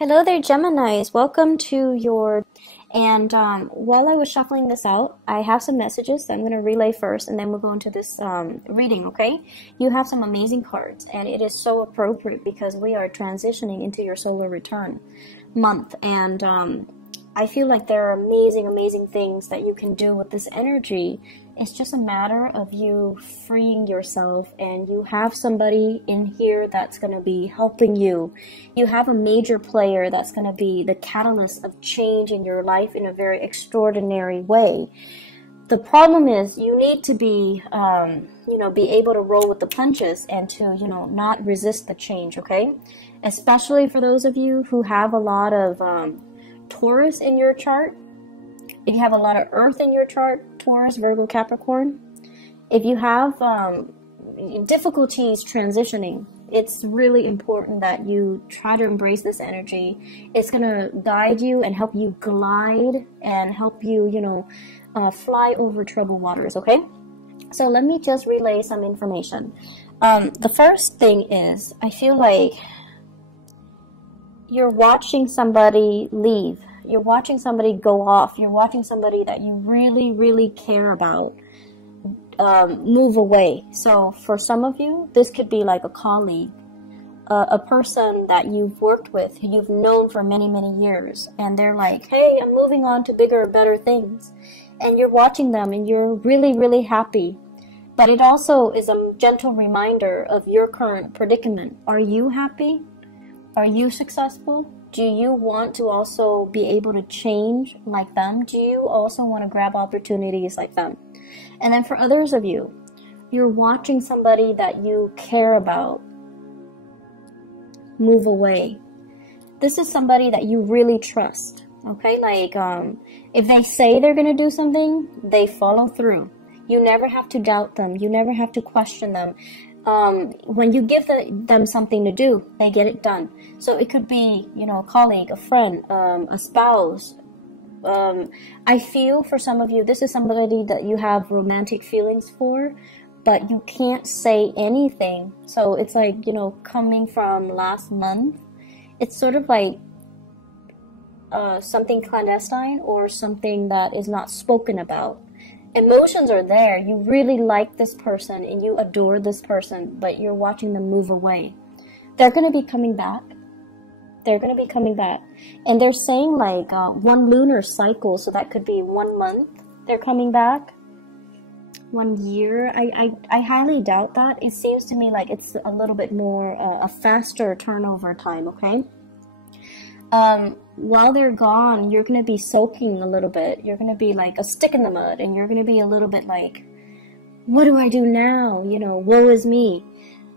Hello there, Geminis. Welcome to your... And while I was shuffling this out, I have some messages that I'm going to relay first, and then we'll go into this reading, okay? You have some amazing cards, and it is so appropriate because we are transitioning into your solar return month, and I feel like there are amazing, amazing things that you can do with this energy. It's just a matter of you freeing yourself, and you have somebody in here that's going to be helping you. You have a major player that's going to be the catalyst of change in your life in a very extraordinary way. The problem is you need to be, be able to roll with the punches and to, not resist the change, okay? Especially for those of you who have a lot of Taurus in your chart. If you have a lot of Earth in your chart, Taurus, Virgo, Capricorn. If you have difficulties transitioning, it's really important that you try to embrace this energy. It's going to guide you and help you glide and help you, fly over troubled waters, okay? So let me just relay some information. The first thing is, I feel like you're watching somebody leave. You're watching somebody go off. You're watching somebody that you really, really care about move away. So for some of you, this could be like a colleague, a person that you've worked with, who you've known for many, many years. And they're like, hey, I'm moving on to bigger, better things. And you're watching them and you're really, really happy. But it also is a gentle reminder of your current predicament. Are you happy? Are you successful? Do you want to also be able to change like them? Do you also want to grab opportunities like them? And then for others of you, you're watching somebody that you care about move away. This is somebody that you really trust, okay? Like, if they say they're going to do something, they follow through. You never have to doubt them. You never have to question them. When you give them something to do, they get it done. So it could be, a colleague, a friend, a spouse. I feel for some of you, this is somebody that you have romantic feelings for, but you can't say anything. So it's like, coming from last month, it's sort of like something clandestine or something that is not spoken about. Emotions are there. You really like this person and you adore this person, but you're watching them move away. They're going to be coming back. They're going to be coming back. And they're saying like one lunar cycle, so that could be 1 month. They're coming back. 1 year. I highly doubt that. It seems to me like it's a little bit more a faster turnover time, okay? While they're gone, you're going to be soaking a little bit. You're going to be like a stick in the mud, and you're going to be a little bit like, what do I do now? Woe is me.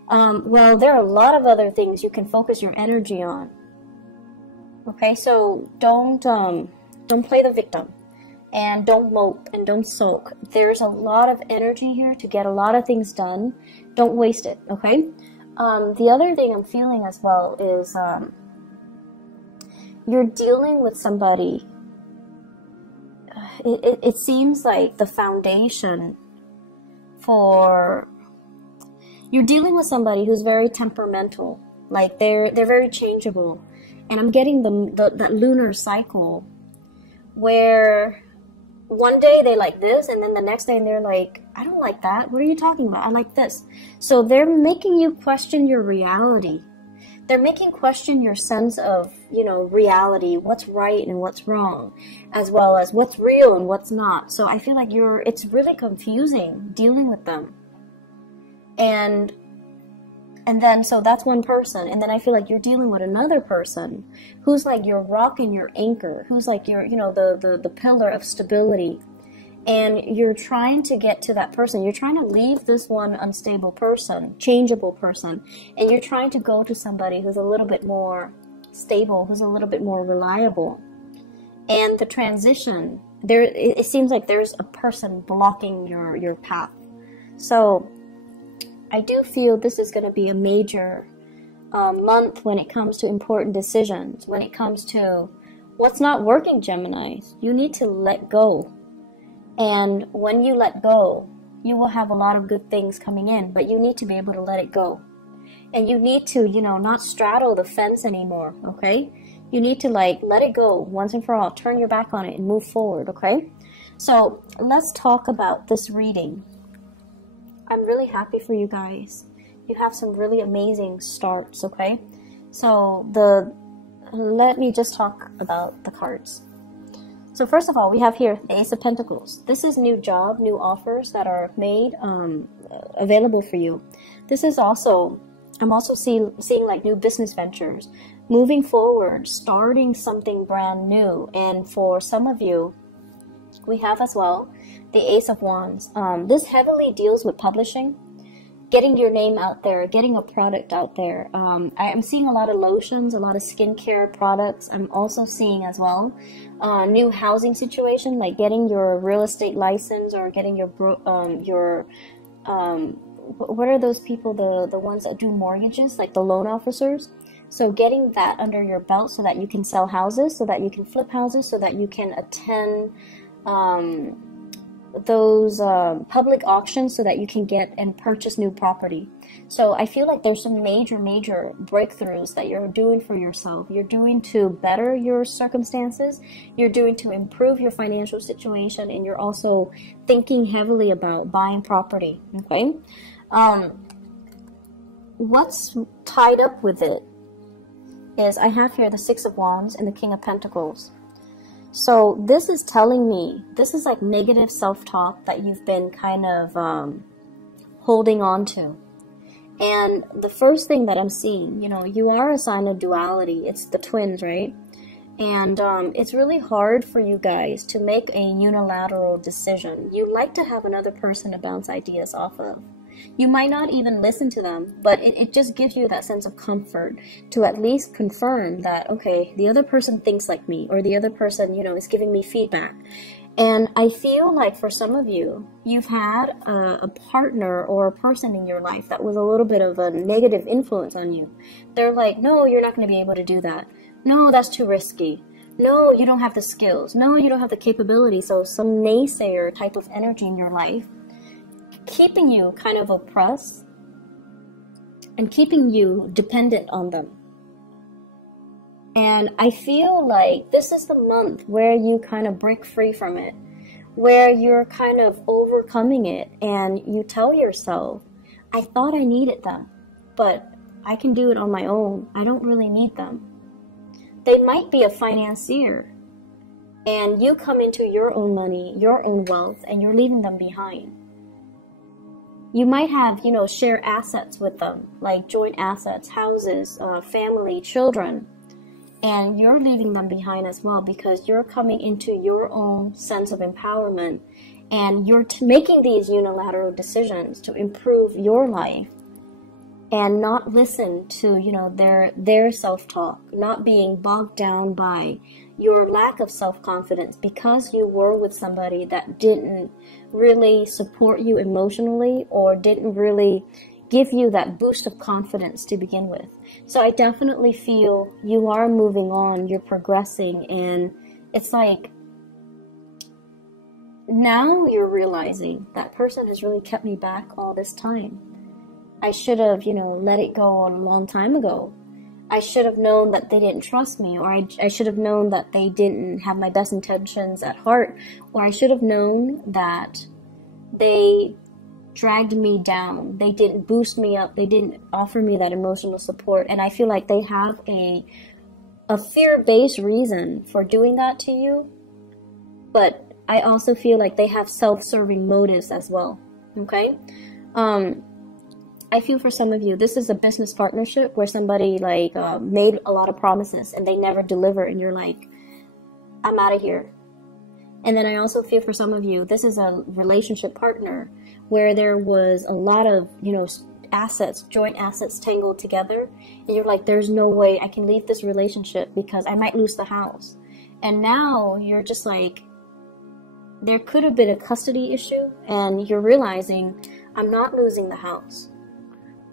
Well, there are a lot of other things you can focus your energy on. Okay, so don't play the victim, and don't mope, and don't sulk. There's a lot of energy here to get a lot of things done. Don't waste it, okay? The other thing I'm feeling as well is, you're dealing with somebody, it seems like the foundation for, you're dealing with somebody who's very temperamental, like they're very changeable. And I'm getting that lunar cycle where one day they like this, and then the next day they're like, I don't like that. What are you talking about? I like this. So they're making you question your reality. They're making question your sense of, reality, what's right and what's wrong, as well as what's real and what's not. So I feel like it's really confusing dealing with them. And then, so that's one person. And then I feel like you're dealing with another person who's like your rock and your anchor, who's like your, the pillar of stability. And you're trying to get to that person. You're trying to leave this one unstable person, changeable person, and you're trying to go to somebody who's a little bit more stable, who's a little bit more reliable. And the transition, it seems like there's a person blocking your path. So I do feel this is going to be a major month when it comes to important decisions, when it comes to what's not working, Geminis. You need to let go. And when you let go, you will have a lot of good things coming in, but you need to be able to let it go. And you need to, not straddle the fence anymore, okay? You need to like let it go once and for all. Turn your back on it and move forward, okay? So let's talk about this reading. I'm really happy for you guys. You have some really amazing starts, okay? So let me just talk about the cards. So first of all, we have here the Ace of Pentacles. This is new job, new offers that are made available for you. This is also, I'm also seeing like new business ventures, moving forward, starting something brand new. And for some of you, we have as well the Ace of Wands. This heavily deals with publishing, getting your name out there, getting a product out there. I'm seeing a lot of lotions, a lot of skincare products. I'm also seeing as well new housing situation, like getting your real estate license or getting your what are those people, the ones that do mortgages, like the loan officers? So getting that under your belt so that you can sell houses, so that you can flip houses, so that you can attend those public auctions so that you can get and purchase new property. So I feel like there's some major breakthroughs that you're doing for yourself. You're doing to better your circumstances, you're doing to improve your financial situation, and you're also thinking heavily about buying property, okay? What's tied up with it is I have here the Six of Wands and the King of Pentacles. So this is telling me, this is like negative self-talk that you've been kind of holding on to. And the first thing that I'm seeing, you know, you are a sign of duality. It's the twins, right? And it's really hard for you guys to make a unilateral decision. You like to have another person to bounce ideas off of. You might not even listen to them, but it just gives you that sense of comfort to at least confirm that, okay, the other person thinks like me, or the other person, you know, is giving me feedback. And I feel like for some of you, you've had a partner or a person in your life that was a little bit of a negative influence on you. They're like, no, you're not going to be able to do that. No, that's too risky. No, you don't have the skills. No, you don't have the capability. So some naysayer type of energy in your life, keeping you kind of oppressed and keeping you dependent on them. And I feel like this is the month where you kind of break free from it, where you're kind of overcoming it, and you tell yourself, I thought I needed them, but I can do it on my own. I don't really need them. They might be a financier, and you come into your own money, your own wealth, and you're leaving them behind. You might have, you know, share assets with them, like joint assets, houses, family, children, and you're leaving them behind as well because you're coming into your own sense of empowerment, and you're making these unilateral decisions to improve your life and not listen to, you know, their self-talk, not being bogged down by your lack of self-confidence because you were with somebody that didn't really support you emotionally or didn't really give you that boost of confidence to begin with. So I definitely feel you are moving on, you're progressing, and it's like now you're realizing that person has really kept me back all this time. I should have, you know, let it go a long time ago. I should have known that they didn't trust me, or I should have known that they didn't have my best intentions at heart, or I should have known that they dragged me down. They didn't boost me up. They didn't offer me that emotional support. And I feel like they have a fear-based reason for doing that to you. But I also feel like they have self-serving motives as well. Okay? I feel for some of you, this is a business partnership where somebody like made a lot of promises and they never deliver, and you're like, I'm out of here. And then I also feel for some of you, this is a relationship partner where there was a lot of, you know, assets, joint assets tangled together, and you're like, there's no way I can leave this relationship because I might lose the house. And now you're just like, there could have been a custody issue, and you're realizing I'm not losing the house.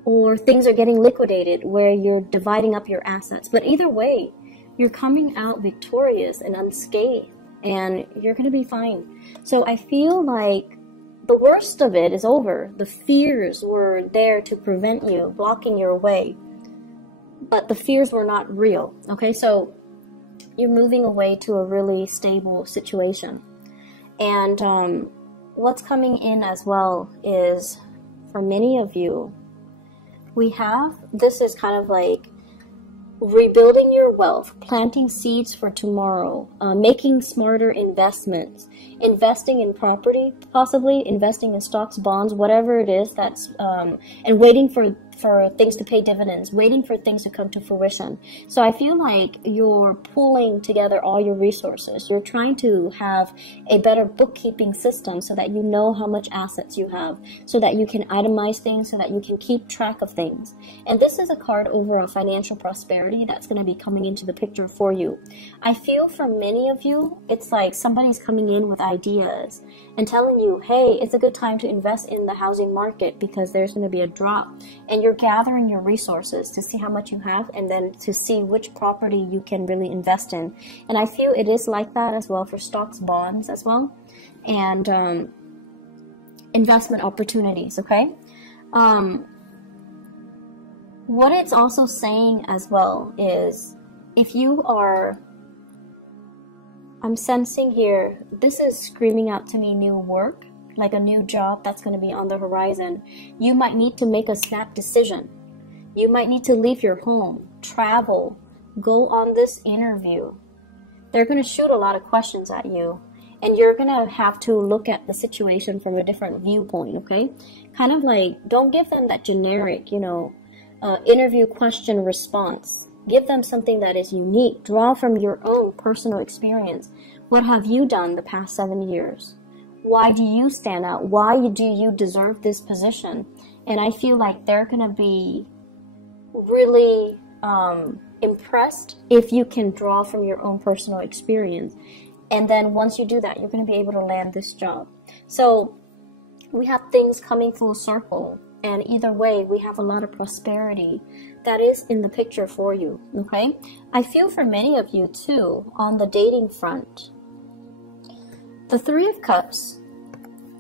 Or things are getting liquidated where you're dividing up your assets. But either way, you're coming out victorious and unscathed, and you're going to be fine. So I feel like the worst of it is over. The fears were there to prevent you, blocking your way. But the fears were not real. Okay, so you're moving away to a really stable situation. And what's coming in as well is, for many of you, this is kind of like rebuilding your wealth, planting seeds for tomorrow, making smarter investments, investing in property, possibly investing in stocks, bonds, whatever it is that's, and waiting for things to pay dividends, waiting for things to come to fruition. So I feel like you're pulling together all your resources. You're trying to have a better bookkeeping system so that you know how much assets you have, so that you can itemize things, so that you can keep track of things. And this is a card over a financial prosperity that's going to be coming into the picture for you. I feel for many of you, it's like somebody's coming in with ideas and telling you, hey, it's a good time to invest in the housing market because there's going to be a drop. And you're gathering your resources to see how much you have, and then to see which property you can really invest in. And I feel it is like that as well for stocks, bonds as well, and investment opportunities, okay? What it's also saying as well is, if you are, I'm sensing here, this is screaming out to me new work, like a new job that's going to be on the horizon. You might need to make a snap decision. You might need to leave your home, travel, go on this interview. They're going to shoot a lot of questions at you, and you're going to have to look at the situation from a different viewpoint, okay? Kind of like, don't give them that generic, interview question response. Give them something that is unique. Draw from your own personal experience. What have you done the past 7 years? Why do you stand out? Why do you deserve this position? And I feel like they're going to be really impressed if you can draw from your own personal experience. And then once you do that, you're going to be able to land this job. So we have things coming full circle. And either way, we have a lot of prosperity that is in the picture for you, okay? I feel for many of you, too, on the dating front. The Three of Cups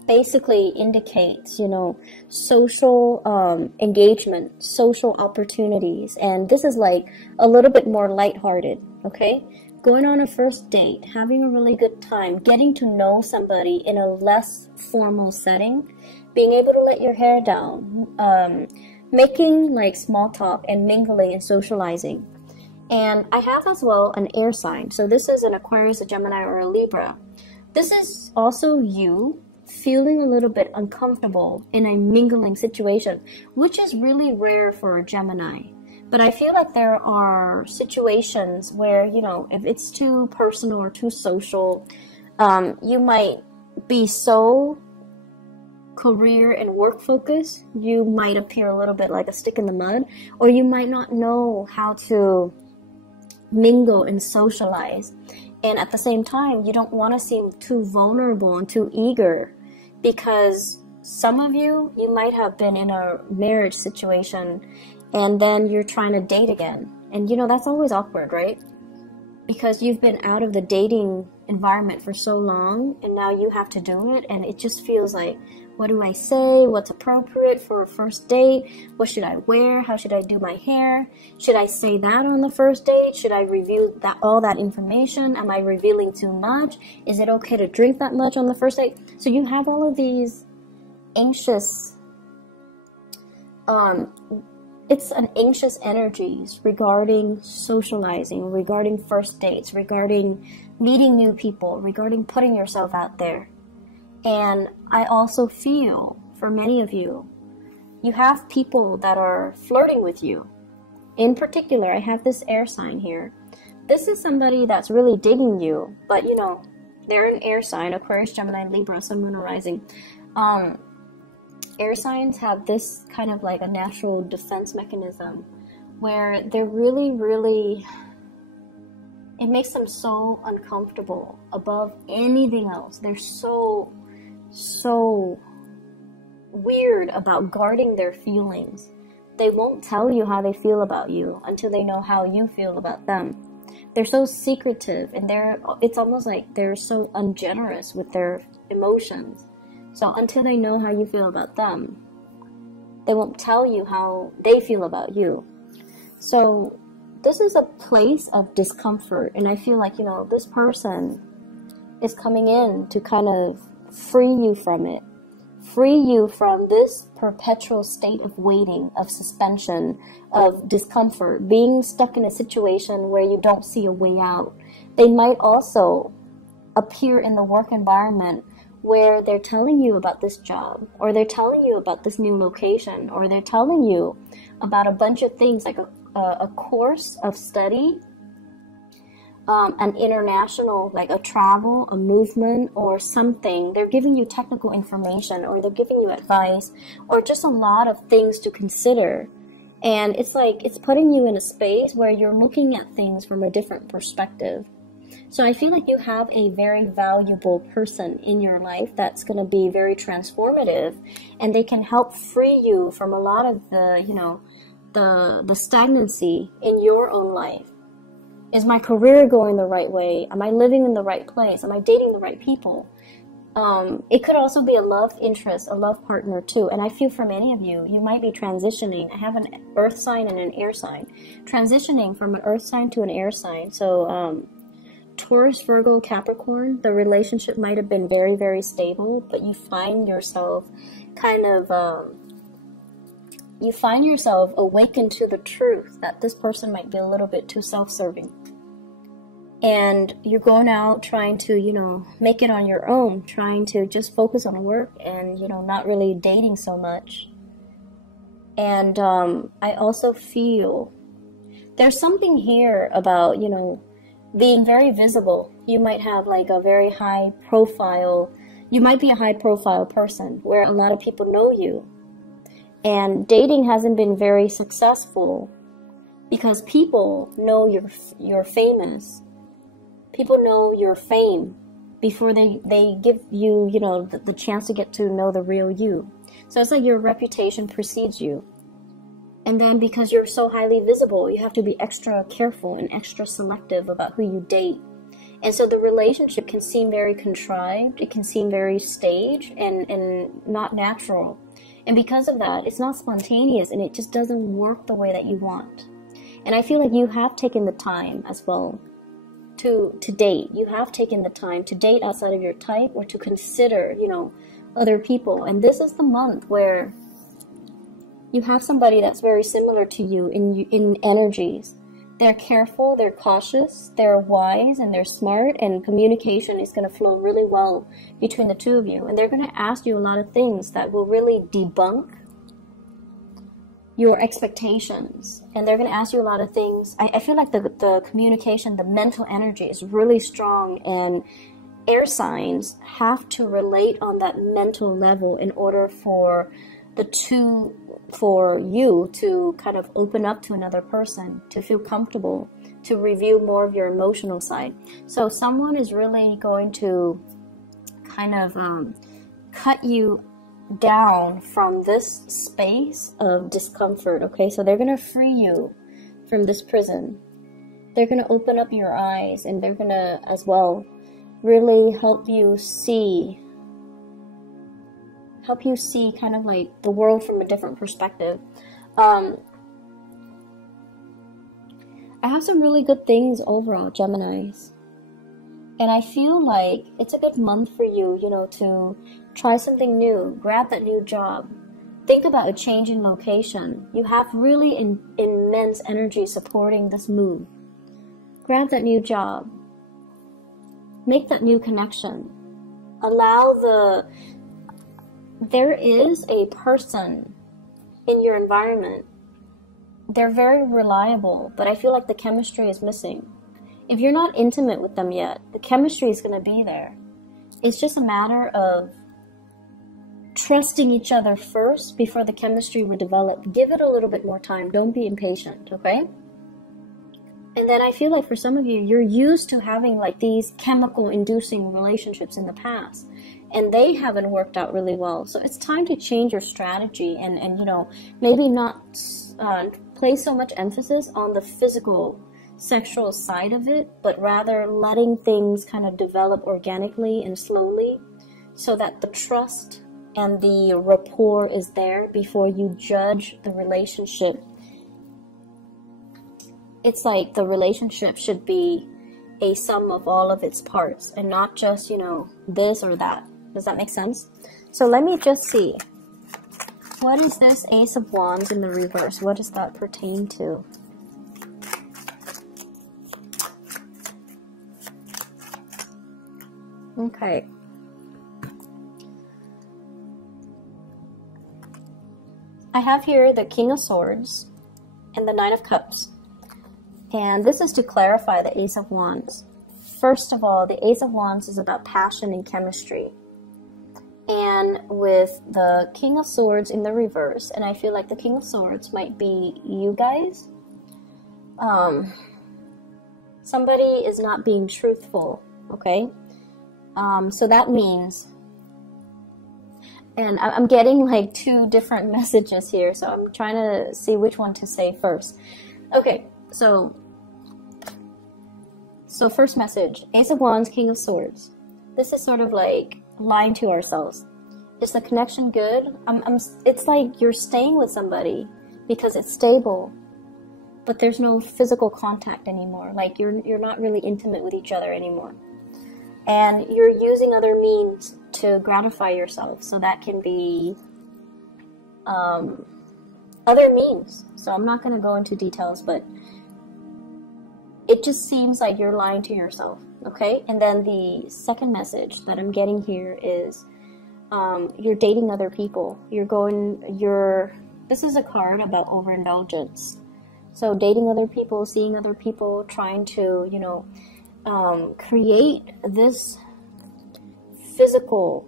basically indicates, social engagement, social opportunities. And this is like a little bit more lighthearted, okay? Going on a first date, having a really good time, getting to know somebody in a less formal setting, being able to let your hair down, making like small talk and mingling and socializing. And I have as well an air sign. So this is an Aquarius, a Gemini, or a Libra. This is also you feeling a little bit uncomfortable in a mingling situation, which is really rare for a Gemini. But I feel like there are situations where, if it's too personal or too social, you might be so career and work focused, you might appear a little bit like a stick in the mud, or you might not know how to mingle and socialize. And at the same time, you don't want to seem too vulnerable and too eager, because some of you might have been in a marriage situation and then you're trying to date again. And that's always awkward, right? Because you've been out of the dating environment for so long, and now you have to do it, and it just feels like, what do I say? What's appropriate for a first date? What should I wear? How should I do my hair? Should I say that on the first date? Should I reveal all that information? Am I revealing too much? Is it okay to drink that much on the first date? So you have all of these anxious, it's an anxious energies regarding socializing, regarding first dates, regarding meeting new people, regarding putting yourself out there. And I also feel, for many of you, you have people that are flirting with you. In particular, I have this air sign here. This is somebody that's really digging you, but they're an air sign, Aquarius, Gemini, Libra, Sun, Moon, or Rising. Air signs have this kind of like a natural defense mechanism where they're really, it makes them so uncomfortable above anything else. They're so weird about guarding their feelings. They won't tell you how they feel about you until they know how you feel about them. They're so secretive, and it's almost like they're so ungenerous with their emotions. So until they know how you feel about them, they won't tell you how they feel about you. So this is a place of discomfort. And I feel like, you know, this person is coming in to kind of free you from it. Free you from this perpetual state of waiting, of suspension, of discomfort, being stuck in a situation where you don't see a way out. They might also appear in the work environment where they're telling you about this job, or they're telling you about this new location, or they're telling you about a bunch of things like a course of study, an international, like a travel, a movement, or something. They're giving you technical information, or they're giving you advice, or just a lot of things to consider. And it's like, it's putting you in a space where you're looking at things from a different perspective. So I feel like you have a very valuable person in your life that's going to be very transformative, and they can help free you from a lot of the, you know, the stagnancy in your own life. Is my career going the right way? Am I living in the right place? Am I dating the right people? It could also be a love interest, a love partner too. And I feel for many of you, you might be transitioning. I have an earth sign and an air sign. Transitioning from an earth sign to an air sign. So Taurus, Virgo, Capricorn, the relationship might have been very, very stable, but you find yourself kind of... you find yourself awakened to the truth that this person might be a little bit too self-serving. And you're going out trying to, you know, make it on your own, trying to just focus on work and, you know, not really dating so much. And I also feel there's something here about, you know, being very visible. You might have like a very high profile, you might be a high profile person where a lot of people know you. And dating hasn't been very successful because people know you're famous. People know your fame before they give you, you know, the chance to get to know the real you. So it's like your reputation precedes you. And then because you're so highly visible, you have to be extra careful and extra selective about who you date. And so the relationship can seem very contrived. It can seem very staged and not natural. And because of that, it's not spontaneous, and it just doesn't work the way that you want. And I feel like you have taken the time as well to date. You have taken the time to date outside of your type, or to consider, you know, other people. And this is the month where you have somebody that's very similar to you in energies. They're careful, they're cautious, they're wise, and they're smart, and communication is going to flow really well between the two of you. And they're going to ask you a lot of things that will really debunk your expectations. And they're going to ask you a lot of things. I feel like the communication, the mental energy is really strong, and air signs have to relate on that mental level in order for you to kind of open up to another person, to feel comfortable, to reveal more of your emotional side. So someone is really going to kind of cut you down from this space of discomfort, okay? So they're going to free you from this prison. They're going to open up your eyes, and they're going to, as well, really help you see kind of like the world from a different perspective. I have some really good things overall, Geminis. And I feel like it's a good month for you, you know, to try something new, grab that new job. Think about a change in location. You have really immense energy supporting this move. Grab that new job. Make that new connection. There is a person in your environment. They're very reliable, but I feel like the chemistry is missing. If you're not intimate with them yet, the chemistry is going to be there. It's just a matter of trusting each other first before the chemistry will develop. Give it a little bit more time. Don't be impatient, okay? And then I feel like for some of you, you're used to having like these chemical-inducing relationships in the past, and they haven't worked out really well. So it's time to change your strategy and you know, maybe not place so much emphasis on the physical, sexual side of it, but rather letting things kind of develop organically and slowly so that the trust and the rapport is there before you judge the relationship it's like the relationship should be a sum of all of its parts and not just, you know, this or that. Does that make sense? So let me just see. What is this Ace of Wands in the reverse? What does that pertain to? Okay. I have here the King of Swords and the Nine of Cups. And this is to clarify the Ace of Wands. First of all, the Ace of Wands is about passion and chemistry. And with the King of Swords in the reverse, and I feel like the King of Swords might be you guys. Somebody is not being truthful, okay? So that means, and I'm getting like two different messages here, so I'm trying to see which one to say first. Okay, so first message, Ace of Wands, King of Swords. This is sort of like lying to ourselves. Is the connection good? It's like you're staying with somebody because it's stable, but there's no physical contact anymore. Like you're not really intimate with each other anymore. And you're using other means to gratify yourself. So that can be other means. So I'm not going to go into details, but it just seems like you're lying to yourself. Okay? And then the second message that I'm getting here is you're dating other people. This is a card about overindulgence. So dating other people, seeing other people, trying to, you know, create this physical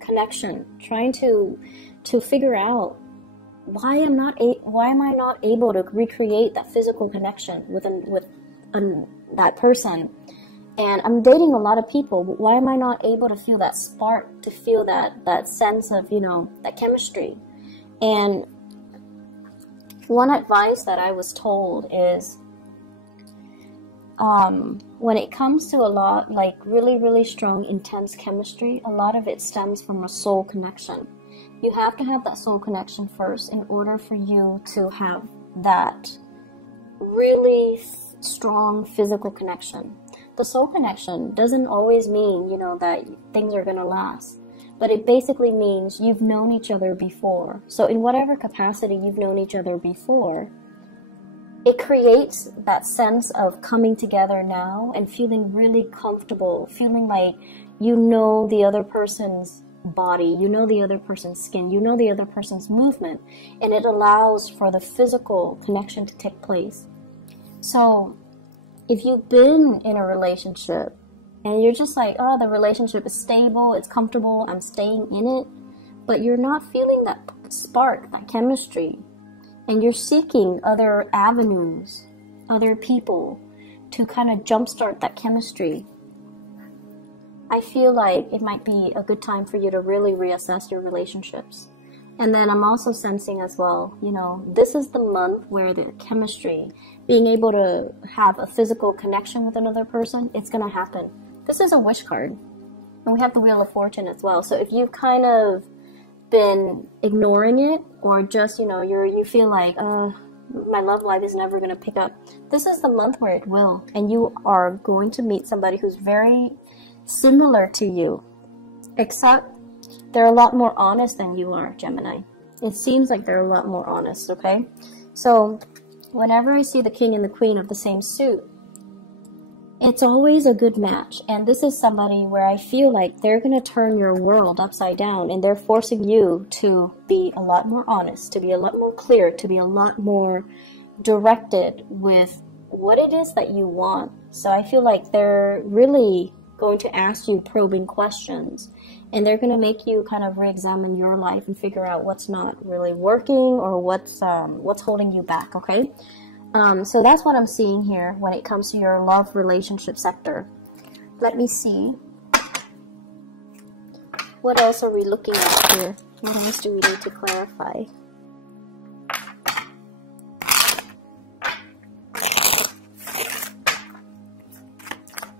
connection, trying to figure out why am I not able to recreate that physical connection with that person. And I'm dating a lot of people. Why am I not able to feel that spark, to feel that sense of, you know, that chemistry? And one advice that I was told is, when it comes to a lot, like really, really strong, intense chemistry, a lot of it stems from a soul connection. You have to have that soul connection first in order for you to have that really strong physical connection. The soul connection doesn't always mean, you know, that things are going to last, but it basically means you've known each other before. So in whatever capacity you've known each other before, it creates that sense of coming together now and feeling really comfortable, feeling like you know the other person's body, you know the other person's skin, you know the other person's movement, and it allows for the physical connection to take place. So if you've been in a relationship and you're just like, oh, the relationship is stable, it's comfortable, I'm staying in it, but you're not feeling that spark, that chemistry, and you're seeking other avenues, other people to kind of jumpstart that chemistry, I feel like it might be a good time for you to really reassess your relationships. And then I'm also sensing as well, you know, this is the month where the chemistry, being able to have a physical connection with another person, it's going to happen. This is a wish card. And we have the Wheel of Fortune as well. So if you've kind of been ignoring it, or just, you know, you feel like, my love life is never going to pick up, this is the month where it will. And you are going to meet somebody who's very similar to you, except they're a lot more honest than you are, Gemini. It seems like they're a lot more honest, okay? So whenever I see the King and the Queen of the same suit, it's always a good match. And this is somebody where I feel like they're going to turn your world upside down, and they're forcing you to be a lot more honest, to be a lot more clear, to be a lot more directed with what it is that you want. So I feel like they're really going to ask you probing questions, and they're going to make you kind of re-examine your life and figure out what's not really working or what's holding you back, okay? So that's what I'm seeing here when it comes to your love relationship sector. Let me see. What else are we looking at here? What else do we need to clarify?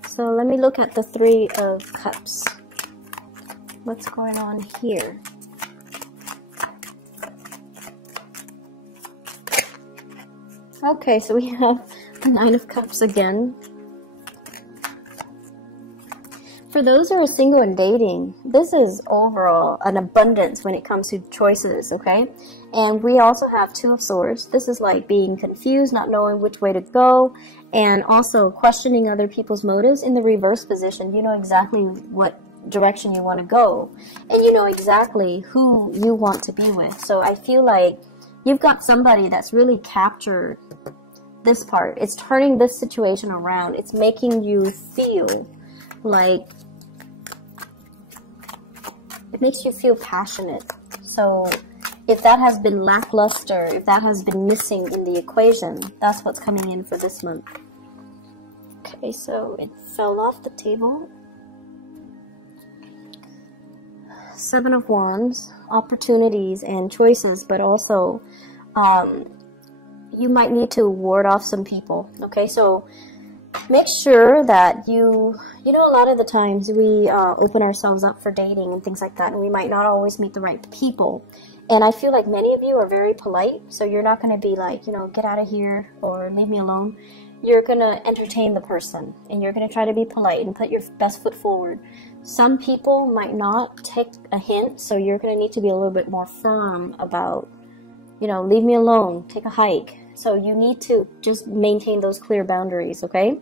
So let me look at the Three of Cups. What's going on here? Okay, so we have Nine of Cups again. For those who are single and dating, this is overall an abundance when it comes to choices, okay? And we also have Two of Swords. This is like being confused, not knowing which way to go, and also questioning other people's motives. In the reverse position, you know exactly what direction you want to go, and you know exactly who you want to be with. So I feel like you've got somebody that's really captured this part. It's turning this situation around. It's making you feel like, it makes you feel passionate. So if that has been lackluster, if that has been missing in the equation, that's what's coming in for this month. Okay, so it fell off the table. Seven of Wands, opportunities and choices, but also you might need to ward off some people. Okay, so make sure that you know, a lot of the times we open ourselves up for dating and things like that, and we might not always meet the right people. And I feel like many of you are very polite, so you're not going to be like, you know, get out of here or leave me alone. You're going to entertain the person, and you're going to try to be polite and put your best foot forward. Some people might not take a hint, so you're going to need to be a little bit more firm about, you know, leave me alone, take a hike. So you need to just maintain those clear boundaries, okay?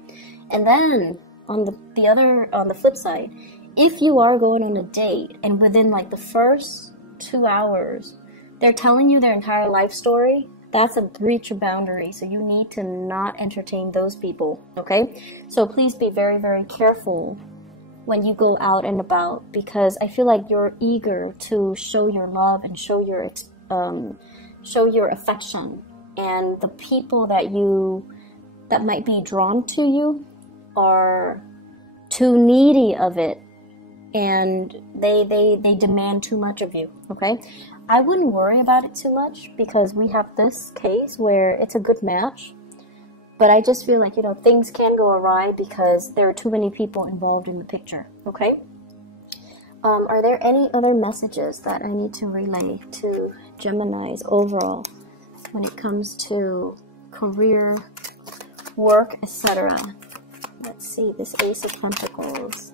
And then on the flip side, if you are going on a date and within like the first 2 hours, they're telling you their entire life story, that's a breach of boundary. So you need to not entertain those people, okay? So please be very, very careful when you go out and about, because I feel like you're eager to show your love and show your affection. And the people that might be drawn to you are too needy of it, and they demand too much of you, okay? I wouldn't worry about it too much, because we have this case where it's a good match, but I just feel like, you know, things can go awry because there are too many people involved in the picture, okay? Are there any other messages that I need to relay to Geminis overall when it comes to career, work, etc.? Let's see, this Ace of Pentacles.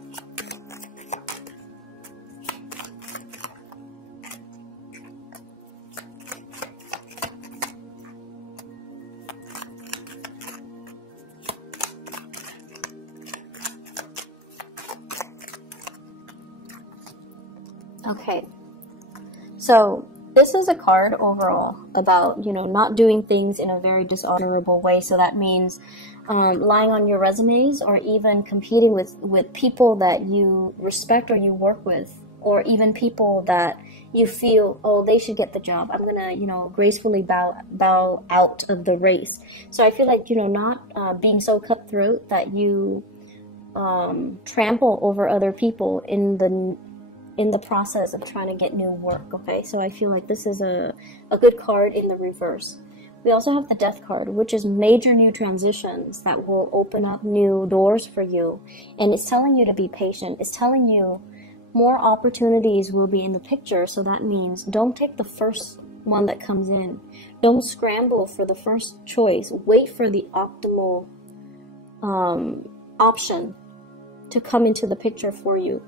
Okay, so this is a card overall about, you know, not doing things in a very dishonorable way. So that means lying on your resumes, or even competing with people that you respect or you work with, or even people that you feel, oh, they should get the job. I'm going to, you know, gracefully bow out of the race. So I feel like, you know, not being so cutthroat that you trample over other people in the process of trying to get new work, okay? So I feel like this is a good card in the reverse. We also have the Death card, which is major new transitions that will open up new doors for you. And it's telling you to be patient. It's telling you more opportunities will be in the picture. So that means don't take the first one that comes in. Don't scramble for the first choice. Wait for the optimal option to come into the picture for you.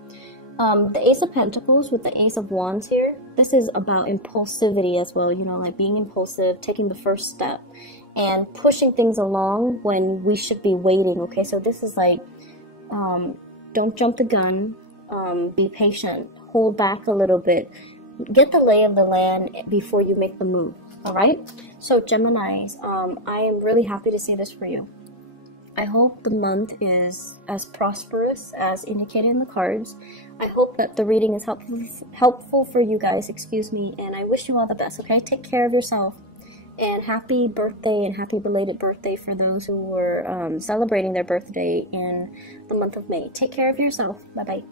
The Ace of Pentacles with the Ace of Wands here, this is about impulsivity as well, you know, like being impulsive, taking the first step, and pushing things along when we should be waiting, okay? So this is like, don't jump the gun, be patient, hold back a little bit, get the lay of the land before you make the move, all right? So Geminis, I am really happy to see this for you. I hope the month is as prosperous as indicated in the cards. I hope that the reading is helpful for you guys, and I wish you all the best, okay? Take care of yourself, and happy birthday and happy belated birthday for those who were celebrating their birthday in the month of May. Take care of yourself. Bye-bye.